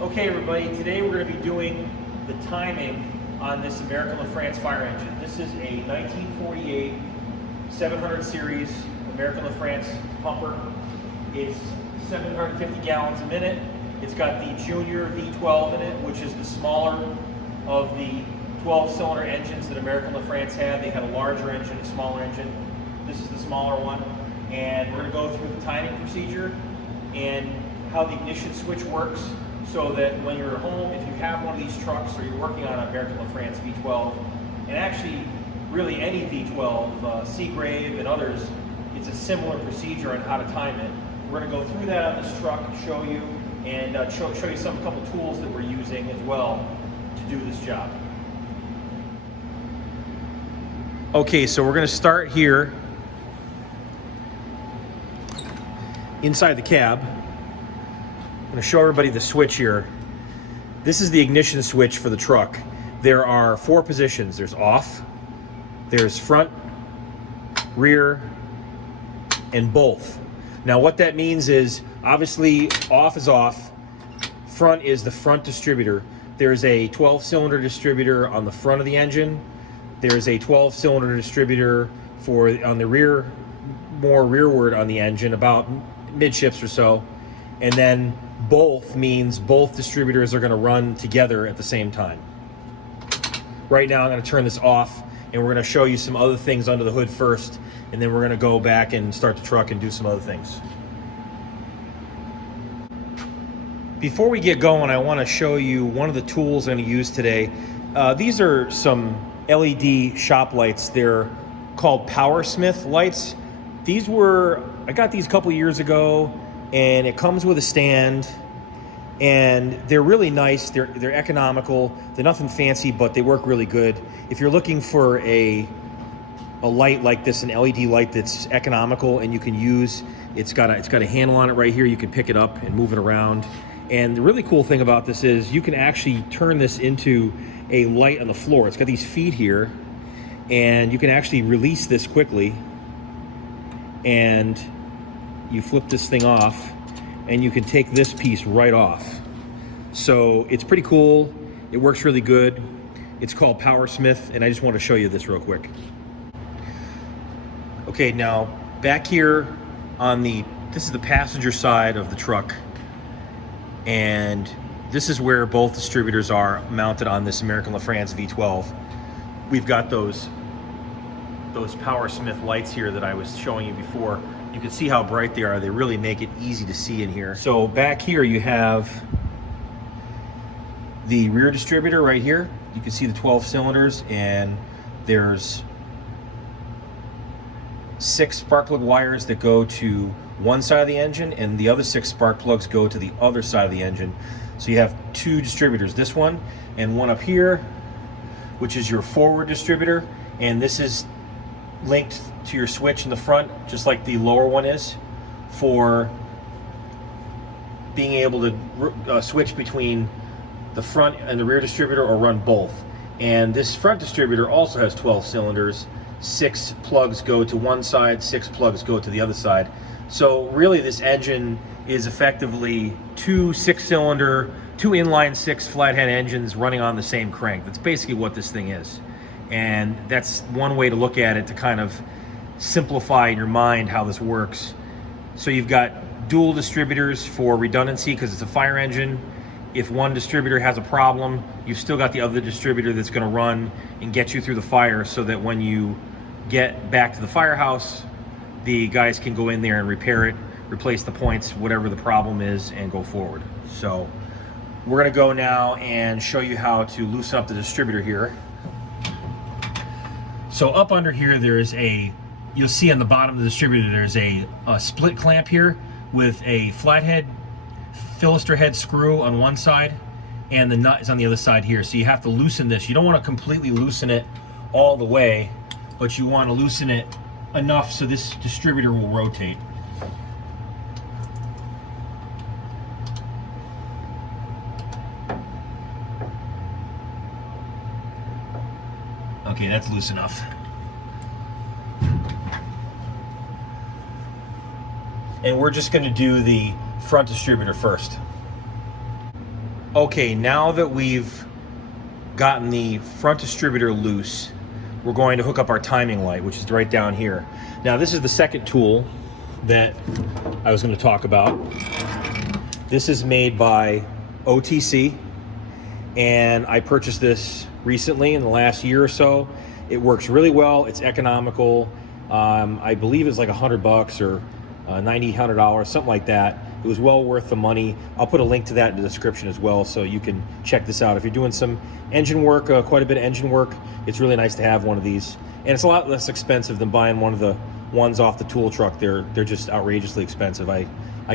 Okay everybody, today we're going to be doing the timing on this American Lafrance fire engine. This is a 1948 700 series American Lafrance pumper. It's 750 gallons a minute. It's got the Junior V12 in it, which is the smaller of the 12-cylinder engines that American Lafrance had. They had a larger engine, a smaller engine. This is the smaller one. And we're going to go through the timing procedure and how the ignition switch works, so that when you're at home, if you have one of these trucks or you're working on an American Lafrance V12, and actually really any V12, Seagrave and others, it's a similar procedure on how to time it. We're going to go through that on this truck, show you, and show you a couple tools that we're using as well to do this job. Okay, so we're going to start here inside the cab. I'm going to show everybody the switch here. This is the ignition switch for the truck. There are 4 positions. There's off, there's front, rear, and both. Now what that means is, obviously off is off, front is the front distributor. There's a 12-cylinder distributor on the front of the engine. There's a 12-cylinder distributor on the rear, more rearward on the engine, about midships or so. And then both means both distributors are going to run together at the same time. Right now I'm going to turn this off, and we're going to show you some other things under the hood first, and then we're going to go back and start the truck and do some other things. Before we get going, I want to show you one of the tools I'm going to use today. These are some LED shop lights. They're called Powersmith lights. I got these a couple years ago, and it comes with a stand, and they're really nice. They're economical. They're nothing fancy, but they work really good. If you're looking for a light like this, an LED light that's economical and you can use, it's got a handle on it right here. You can pick it up and move it around. And the really cool thing about this is you can actually turn this into a light on the floor. It's got these feet here, and you can actually release this quickly, and you flip this thing off, and you can take this piece right off. So it's pretty cool. It works really good. It's called Powersmith, and I just want to show you this real quick. Okay, now back here this is the passenger side of the truck, and this is where both distributors are mounted on this American Lafrance V12. We've got those Powersmith lights here that I was showing you before. You can see how bright they are. They really make it easy to see in here. So back here you have the rear distributor right here. You can see the 12 cylinders, and there's 6 spark plug wires that go to one side of the engine, and the other 6 spark plugs go to the other side of the engine. So you have 2 distributors, this one and one up here, which is your forward distributor, and this is linked to your switch in the front, just like the lower one is, for being able to switch between the front and the rear distributor, or run both. And this front distributor also has 12 cylinders. 6 plugs go to one side, 6 plugs go to the other side. So really this engine is effectively 2 6-cylinder, 2 inline 6 flathead engines running on the same crank. That's basically what this thing is. And that's one way to look at it, to kind of simplify in your mind how this works. So you've got dual distributors for redundancy, because it's a fire engine. If one distributor has a problem, you've still got the other distributor that's going to run and get you through the fire, so that when you get back to the firehouse, the guys can go in there and repair it, replace the points, whatever the problem is, and go forward. So we're going to go now and show you how to loosen up the distributor here. So up under here, you'll see on the bottom of the distributor, there's a split clamp here with a flathead Philister head screw on one side, and the nut is on the other side here. So you have to loosen this. You don't want to completely loosen it all the way, but you want to loosen it enough so this distributor will rotate. Okay, that's loose enough. And we're just going to do the front distributor first. Okay, now that we've gotten the front distributor loose, we're going to hook up our timing light, which is right down here. Now this is the second tool that I was going to talk about. This is made by OTC, and I purchased this recently in the last year or so. It works really well. It's economical. I believe it's like $100 or $90, something like that. It was well worth the money. I'll put a link to that in the description as well, so you can check this out. If you're doing some engine work, quite a bit of engine work, it's really nice to have one of these. And it's a lot less expensive than buying one of the ones off the tool truck. They're just outrageously expensive. I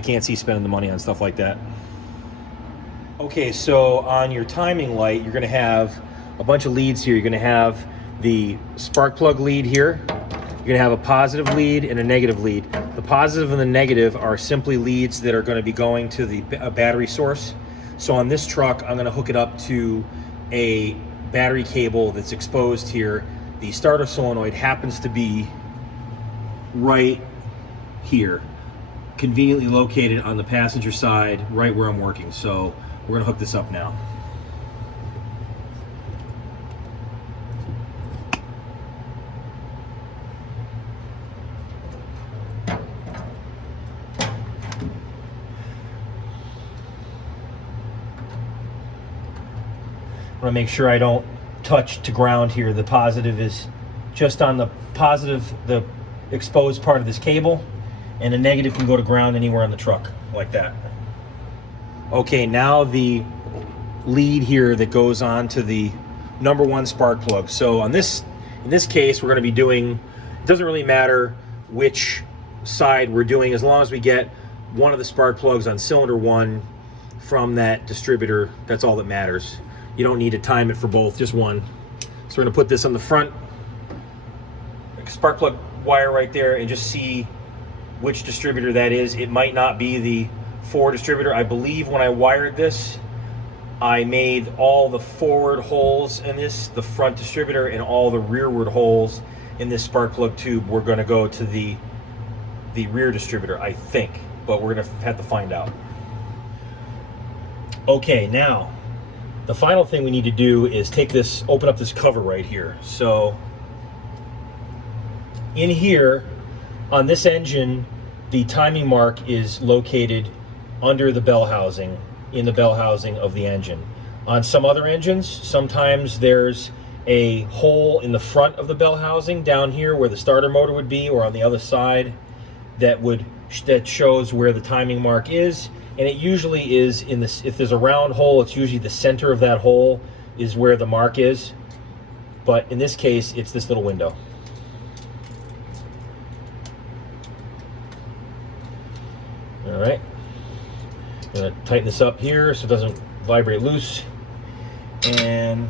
can't see spending the money on stuff like that. Okay, so on your timing light, you're gonna have a bunch of leads here. You're gonna have the spark plug lead here. You're gonna have a positive lead and a negative lead. The positive and the negative are simply leads that are gonna be going to the battery source. So on this truck, I'm gonna hook it up to a battery cable that's exposed here. The starter solenoid happens to be right here, conveniently located on the passenger side, right where I'm working. So we're gonna hook this up now. I want to make sure I don't touch to ground here. The positive is just on the positive, the exposed part of this cable, and the negative can go to ground anywhere on the truck, like that. Okay, now the lead here that goes on to the #1 spark plug. So in this case, we're going to be doing, it doesn't really matter which side we're doing, as long as we get one of the spark plugs on cylinder 1 from that distributor. That's all that matters. You don't need to time it for both, just one. So we're gonna put this on the front spark plug wire right there and just see which distributor that is. It might not be the 4 distributor. I believe when I wired this, I made all the forward holes in this, the front distributor, and all the rearward holes in this spark plug tube were gonna go to the rear distributor, I think, but we're gonna have to find out. Okay, now, the final thing we need to do is take this, open up this cover right here. So in here, on this engine, the timing mark is located under the bell housing, in the bell housing of the engine. On some other engines, sometimes there's a hole in the front of the bell housing down here where the starter motor would be, or on the other side that shows where the timing mark is. And it usually is in this, if there's a round hole, it's usually the center of that hole is where the mark is. But in this case, it's this little window. All right. I'm gonna tighten this up here so it doesn't vibrate loose. And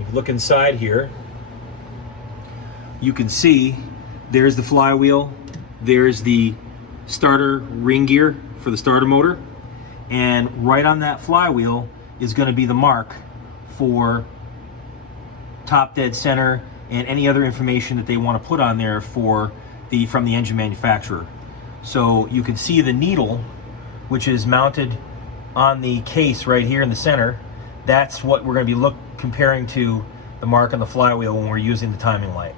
if you look inside here, you can see there's the flywheel. There's the starter ring gear for the starter motor, and right on that flywheel is going to be the mark for top dead center and any other information that they want to put on there from the engine manufacturer. So you can see the needle, which is mounted on the case right here in the center. That's what we're going to be comparing to the mark on the flywheel when we're using the timing light.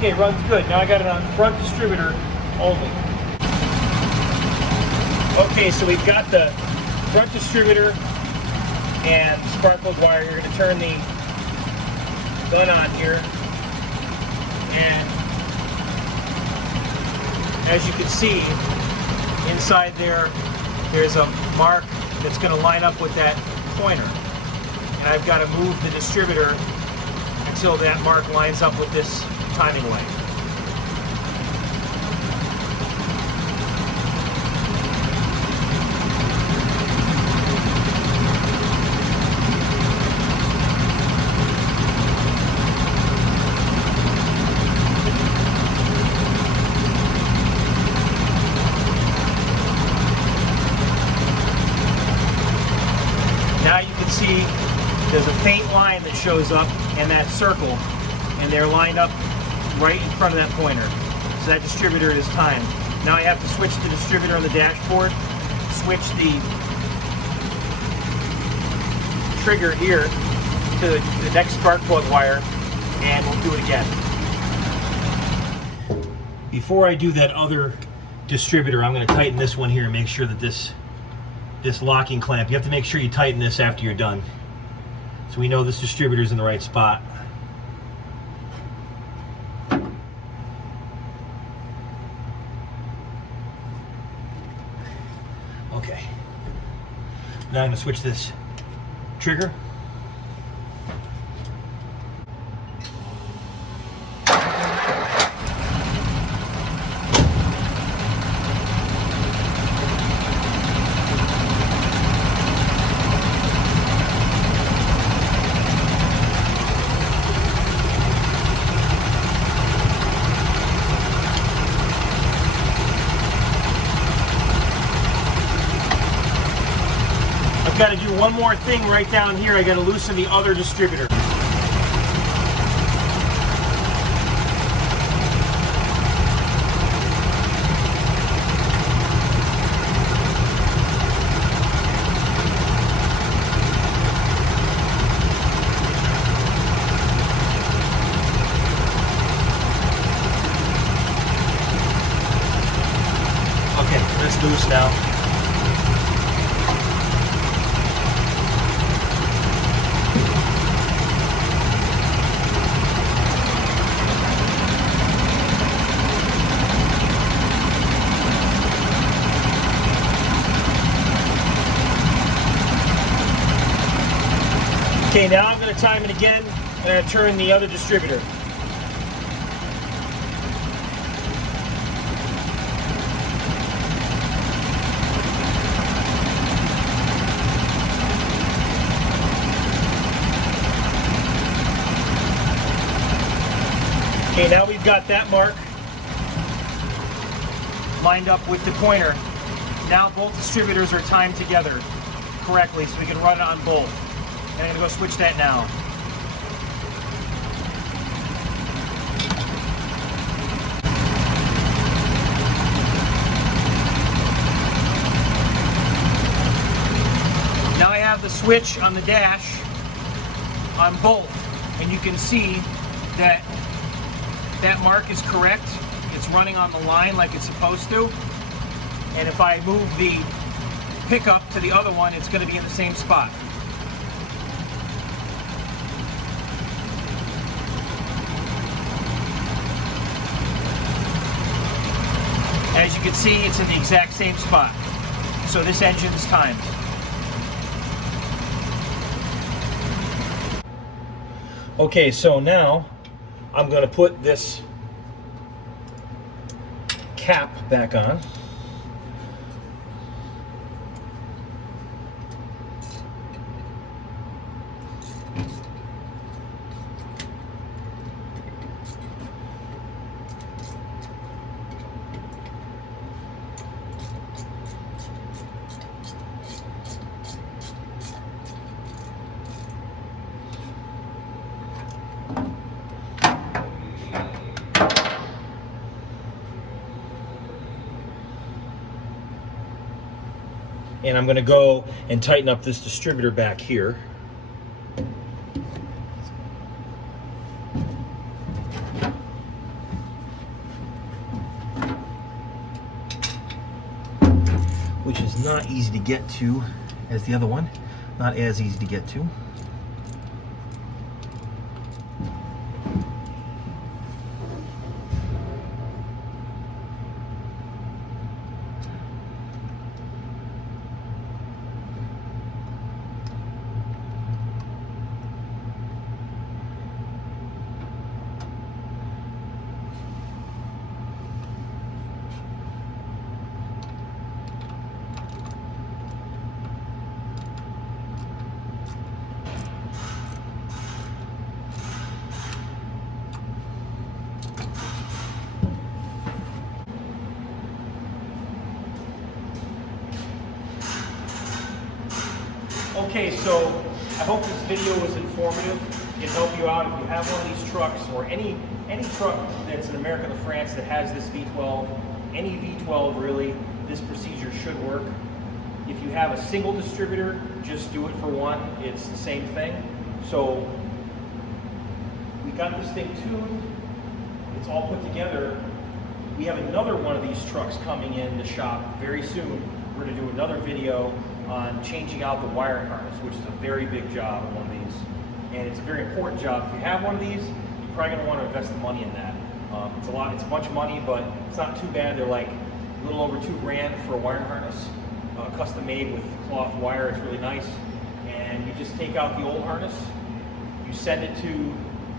Okay, runs good. Now I got it on front distributor only. Okay, so we've got the front distributor and spark plug wire. You're going to turn the gun on here, and as you can see, inside there's a mark that's going to line up with that pointer. And I've got to move the distributor until that mark lines up with this timing light. Now you can see there's a faint line that shows up in that circle, and they're lined up right in front of that pointer. So that distributor is timed. Now I have to switch the distributor on the dashboard, switch the trigger here to the next spark plug wire, and we'll do it again. Before I do that other distributor, I'm going to tighten this one here and make sure that this locking clamp, you have to make sure you tighten this after you're done, so we know this distributor is in the right spot. Okay, now I'm going to switch this trigger. Got to do one more thing right down here. I got to loosen the other distributor. Okay, that's loose now. Okay, now I'm going to time it again, and I'm going to turn the other distributor. Okay, now we've got that mark lined up with the pointer. Now both distributors are timed together correctly, so we can run it on both. And I'm going to go switch that now. Now I have the switch on the dash on both, and you can see that that mark is correct. It's running on the line like it's supposed to. And if I move the pickup to the other one, it's going to be in the same spot. As you can see, it's in the exact same spot. So this engine is timed. Okay, so now I'm going to put this cap back on. And I'm going to go and tighten up this distributor back here. which is not easy to get to as the other one. Not as easy to get to. Okay, so I hope this video was informative. It can help you out if you have one of these trucks, or any truck that's an American Lafrance that has this V12, any V12 really, this procedure should work. If you have a single distributor, just do it for one. It's the same thing. So we got this thing tuned. It's all put together. We have another one of these trucks coming in the shop very soon. We're going to do another video on changing out the wiring harness, which is a very big job on one of these. And it's a very important job. If you have one of these, you're probably going to want to invest the money in that. It's a lot, it's a bunch of money, but it's not too bad. They're like a little over $2,000 for a wiring harness, custom made with cloth wire. It's really nice. And you just take out the old harness, you send it to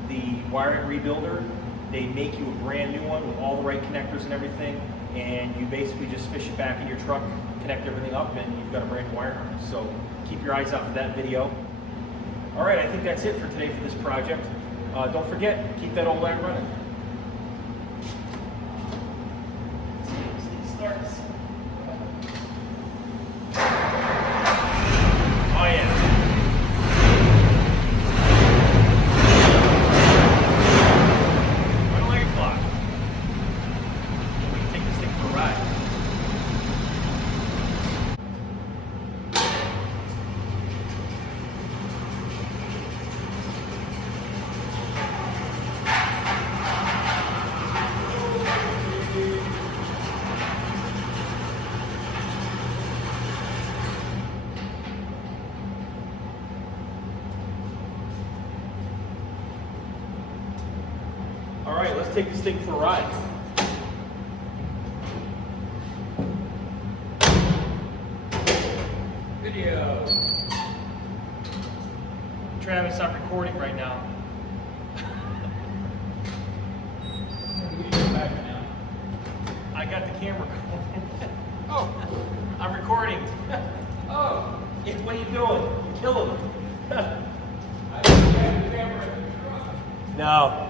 the wiring rebuilder. They make you a brand new one with all the right connectors and everything, and you basically just fish it back in your truck, connect everything up, and you've got a brand new wire harness. So keep your eyes out for that video. All right, I think that's it for today for this project. Don't forget, keep that old line running. Starts. Oh yeah. Run like a clock. We can take this thing for a ride. All right, let's take this thing for a ride. Video. Travis, I'm recording right now. I got the camera going. Oh, I'm recording. Oh, what are you doing? You're killing him. I didn't have the camera in the truck. No.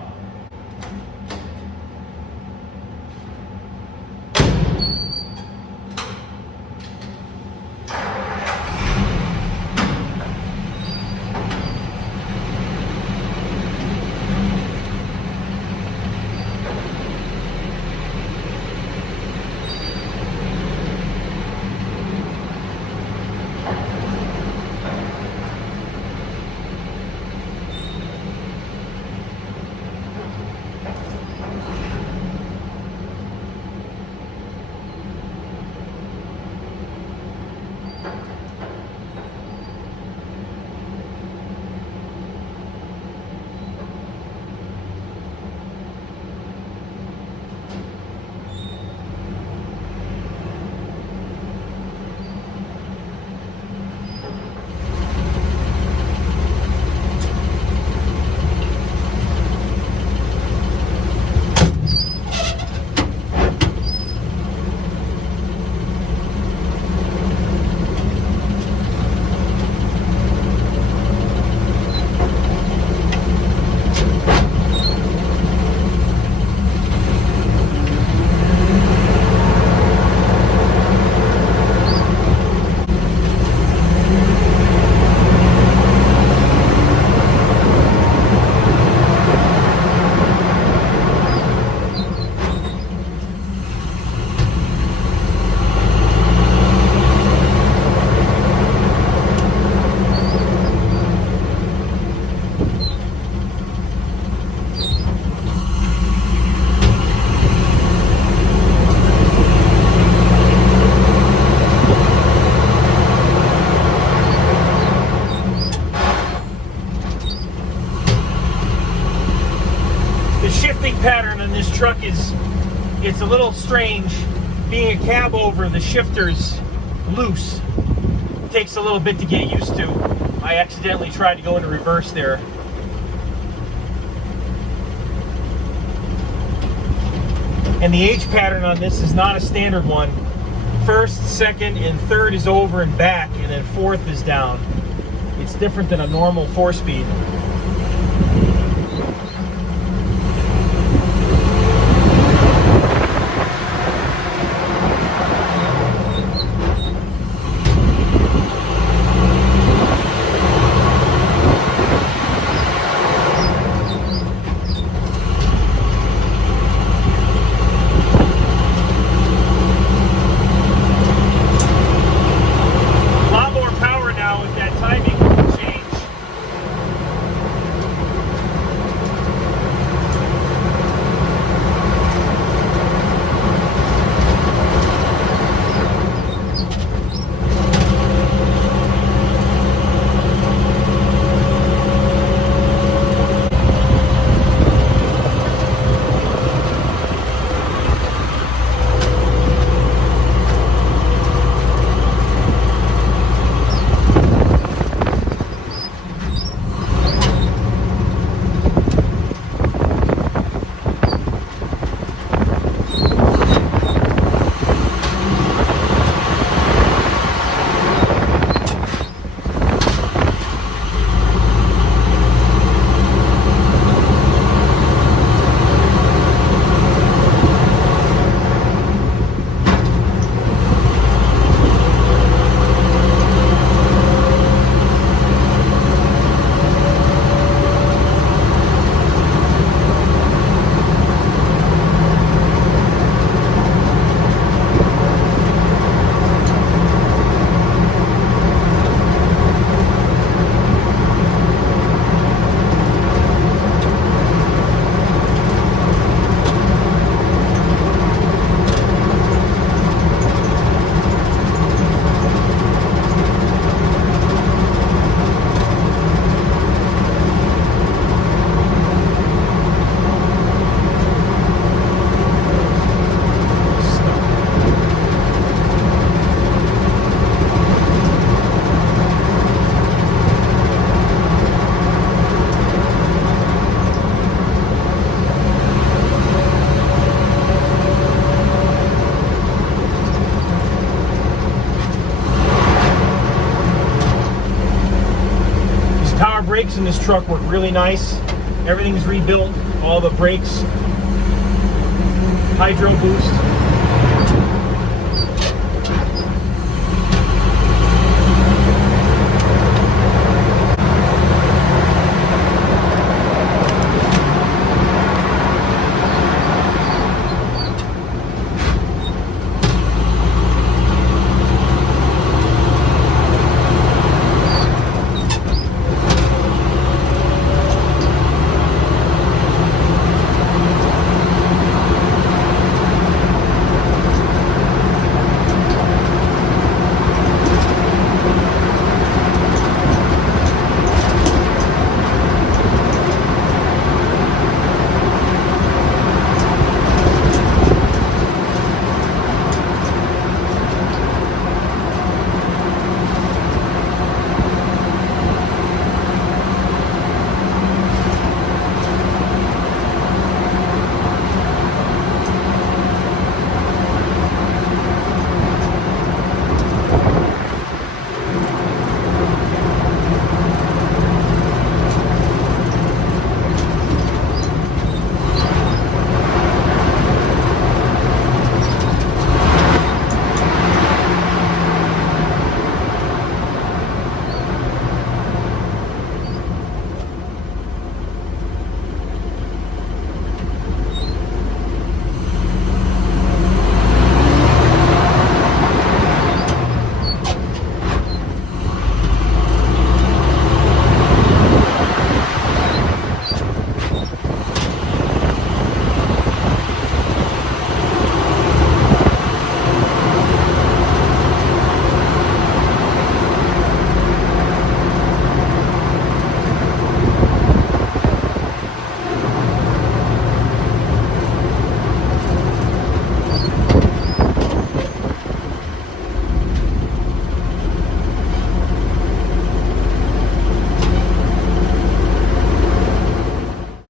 truck it's a little strange. Being a cab over, the shifter's loose. It takes a little bit to get used to. I accidentally tried to go into reverse there. And the H pattern on this is not a standard one. First, second, and third is over and back, and then fourth is down. It's different than a normal 4-speed. Brakes in this truck work really nice. Everything's rebuilt, all the brakes, hydro boost.